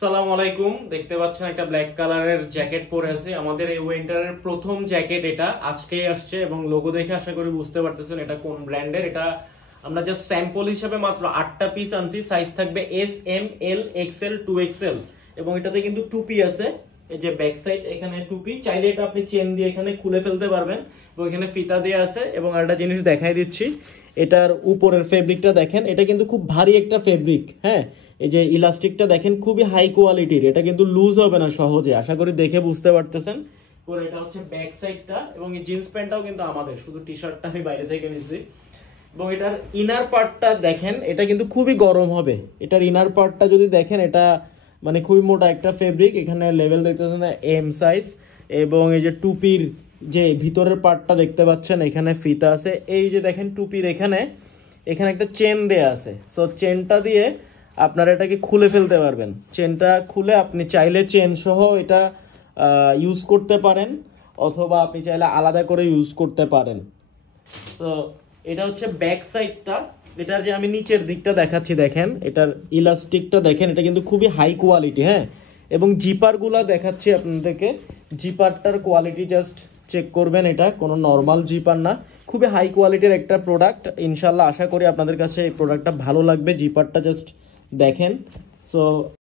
সালাম আলাইকুম। দেখতে পাচ্ছেন একটা ব্ল্যাক কালারের জ্যাকেট পরে আছে। আমাদের এই উইন্টারের প্রথম জ্যাকেট, এটা আজকেই আসছে এবং লোগো দেখে আশা করি বুঝতে পারতেছেন এটা কোন ব্র্যান্ডের। এটা আমরা জাস্ট স্যাম্পল হিসেবে মাত্র 8টা পিস আনছি। সাইজ থাকবে এস, এম, এল, এক্সএল, 2XL এবং এটাতে কিন্তু টুপি আছে। এই যে ব্যাক সাইড, এখানে টুপি, চাইলে এটা আপনি চেন দিয়ে এখানে খুলে ফেলতে পারবেন এবং এখানে ফিতা দেওয়া আছে। এবং একটা জিনিস দেখাই দিচ্ছি, এটার উপরের ফেব্রিকটা দেখেন, এটা কিন্তু খুব ভারী একটা ফেব্রিক। হ্যাঁ, এই যে ইলাস্টিকটা দেখেন খুবই হাই কোয়ালিটির, এটা কিন্তু লুজ হবে না সহজে, আশা করি দেখে বুঝতে পারতেছেন। পরে এটা হচ্ছে ব্যাক সাইডটা এবং এই জিন্স প্যান্টটাও কিন্তু আমাদের, শুধু টি শার্টটা আমি বাইরে থেকে নিছি। এবং এটার ইনার পার্টটা দেখেন, এটা কিন্তু খুবই গরম হবে। এটার ইনার পার্টটা যদি দেখেন, এটা মানে খুবই মোটা একটা ফেব্রিক। এখানে লেভেল দেখতেছেন এম সাইজ এবং এই যে টুপির যে ভিতরের পার্টটা দেখতে পাচ্ছেন, এখানে ফিতা আছে। এই যে দেখেন টুপির এখানে এখানে একটা চেন দেয়া আছে। সো চেনটা দিয়ে আপনারা এটাকে খুলে ফেলতে পারবেন। চেনটা খুলে আপনি চাইলে চেন সহ এটা ইউজ করতে পারেন, অথবা আপনি চাইলে আলাদা করে ইউজ করতে পারেন। তো এটা হচ্ছে ব্যাক সাইডটা। এটার যে আমি নিচের দিকটা দেখাচ্ছি, দেখেন এটার ইলাস্টিকটা দেখেন, এটা কিন্তু খুবই হাই কোয়ালিটি। হ্যাঁ, এবং জিপারগুলা দেখাচ্ছি আপনাদেরকে। জিপারটার কোয়ালিটি জাস্ট চেক করবেন, এটা কোনো নর্মাল জিপার না, খুবই হাই কোয়ালিটির একটা প্রোডাক্ট। ইনশাল্লাহ আশা করি আপনাদের কাছে এই প্রোডাক্টটা ভালো লাগবে। জিপারটা জাস্ট দেখেন। সো